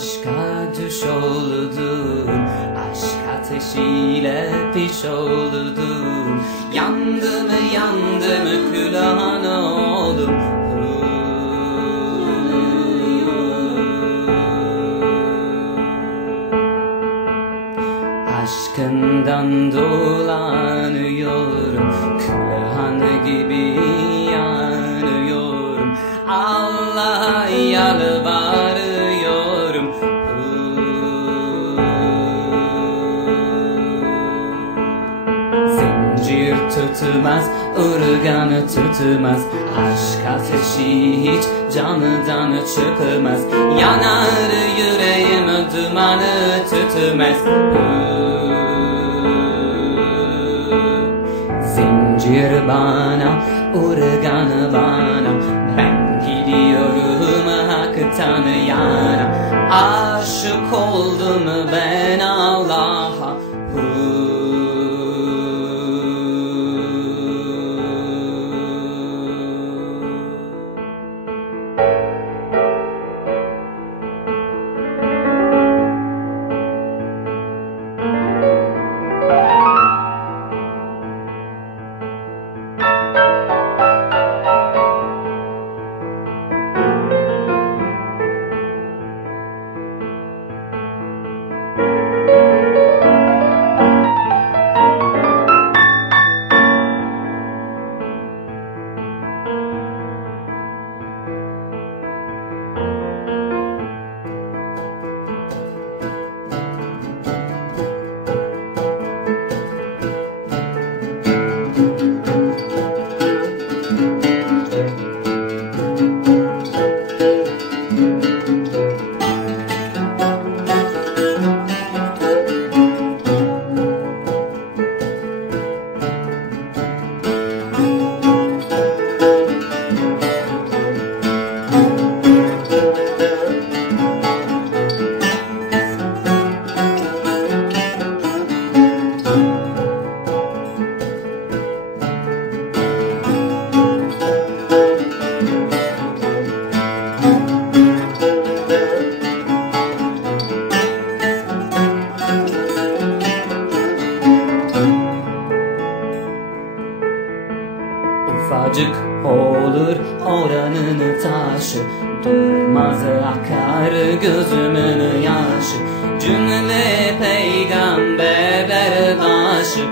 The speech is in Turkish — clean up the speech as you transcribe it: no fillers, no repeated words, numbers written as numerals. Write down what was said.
aşka düş oldum, aşk ateşiyle piş oldum. Yandım yandım Külhan oldum. Aşkından dolanıyorum, Külhan gibi yanıyorum. Allah'a yalvarıyorum. Zincir tutmaz, urgan tutmaz, aşk ateşi hiç candan çıkmaz. Yanar yüreğim, dumanı tütmez. Zincir bana, urgan bana, ben gidiyorum Hak'tan yana. Aşık oldum ben Allah'a. Ufacık olur oranın taşı, durmaz akar gözümün yaşı. Cümle peygamberler başı,